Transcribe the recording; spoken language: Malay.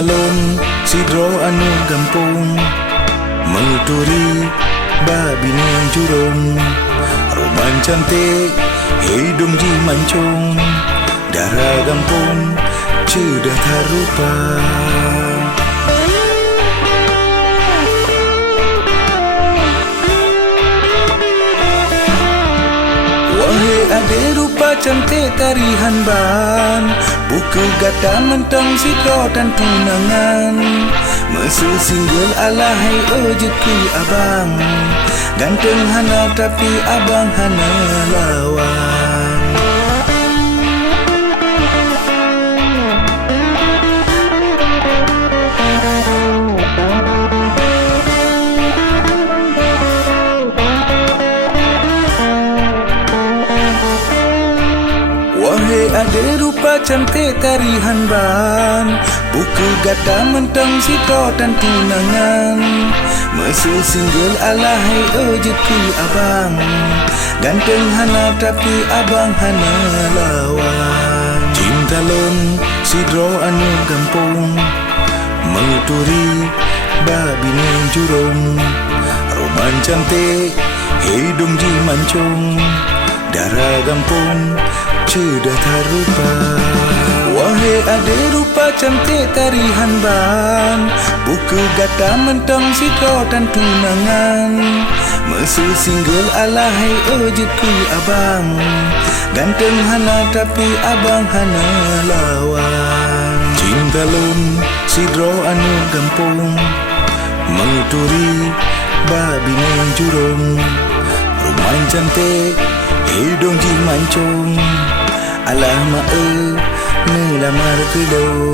Cintalon sidro anu gampung menguturi babine jurung Roman cantik hidung ji mancung darah gampung sudah tarupa Wahai ade rupa cantik tarihan ban buku gata mentang sidro dan tunangan Mesra single alahai ojekku abang Ganteng hana tapi abang hana lawan Wahai ade rupa cantik tarihan ban buku gata mentang sidro dan tunangan Mesra single alahai ojekku abang Ganteng hana tapi abang hana lawan Cintalon sidro anu gampung menguturi babine jurung Roman cantik hidung ji mancung darah gampung sudah tarupa Wahai ade rupa cantik tarihan ban buku gata mentang sidro dan tunangan Mesra single alahai ojekku abang Ganteng hana tapi abang hana lawan Cintalon sidro anu gampung menguturi babine jurung Roman cantik hidung ji mancung Alah ma'e nelamar kedau